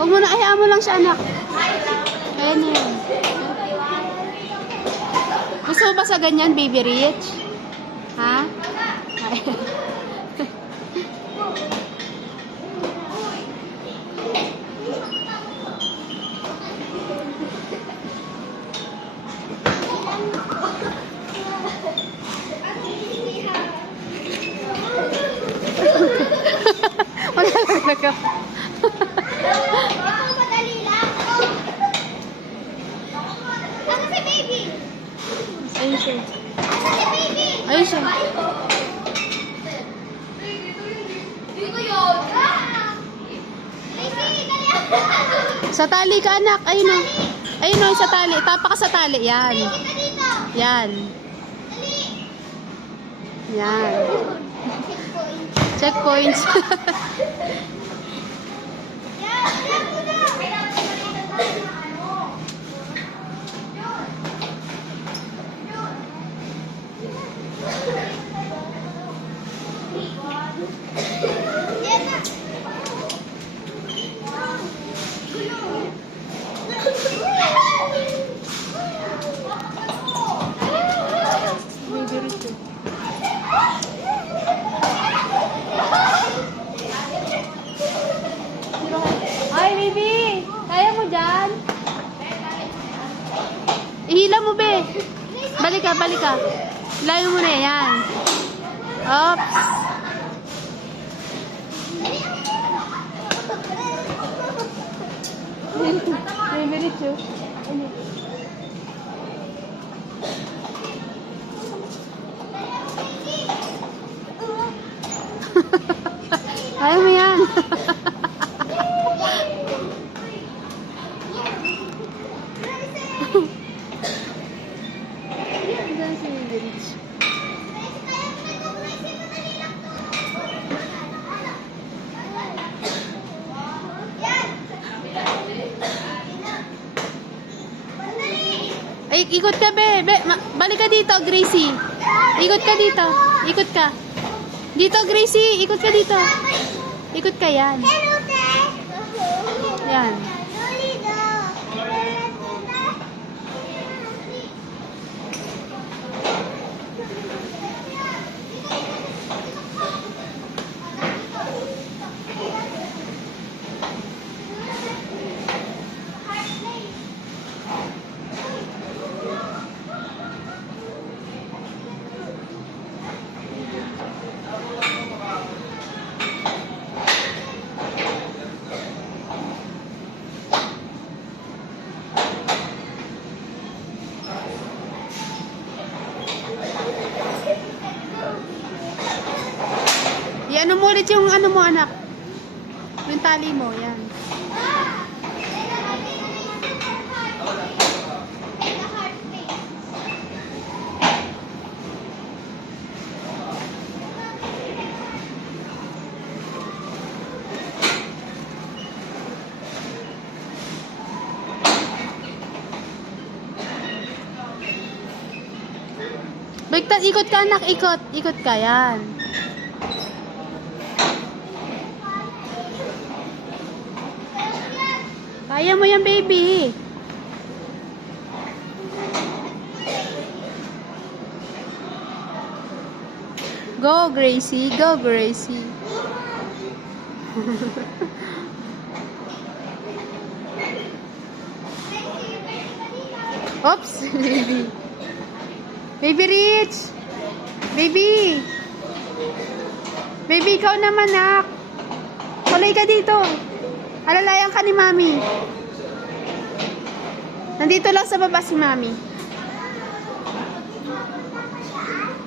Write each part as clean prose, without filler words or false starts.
Huwag mo na, ayaan mo lang siya, anak. Ayan yan. Gusto mo ba sa ganyan, Baby Rich? Ha? Wala talaga. Madali lang. Ano si baby? Ayun siya. Ano si baby? Ayun siya. Hindi ko yun. Tracy, dali ako. Sa tali ka, anak. Ayun o. Ayun o, sa tali. Tapa ka sa tali. Yan. Kita dito. Yan. Dali. Yan. Checkpoints. Yan, yan mo na. Yan na. Baby Rich. Ay, baby! Kaya mo dyan? Ihila mo, be. Balik ka, balik ka. Layo mo na yan. Oops. Baby Rich. Kaya mo yan. Diyan si Baby Rich. Ay, ikot ka, be. Balik ka dito, Gracie. Ikot ka dito. Ikot ka. Dito, Gracie. Ikot ka dito. Ikot ka, yan. Yan. Ano mo ulit yung ano mo, anak? Yung tali mo, yan. Bigtan, ikot ka, anak. Ikot. Ikot ka, yan. Kaya mo yan, baby. Go, Gracie. Go, Gracie. Oops, baby. Baby Rich. Baby. Baby, ikaw naman, nak. Tuloy ka dito. Alalayan ka ni Mami. Nandito lang sa baba si Mami.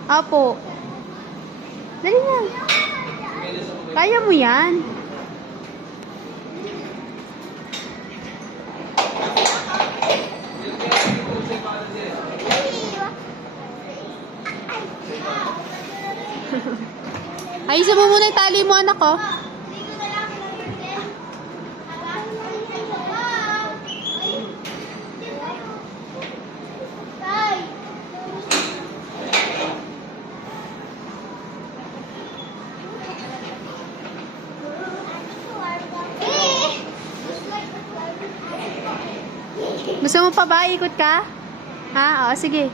Opo. Dali na. Kaya mo yan. Ayusin mo muna yung tali mo, anak ko. Gusto mo pa ba? Ikot ka? Ha? O, sige.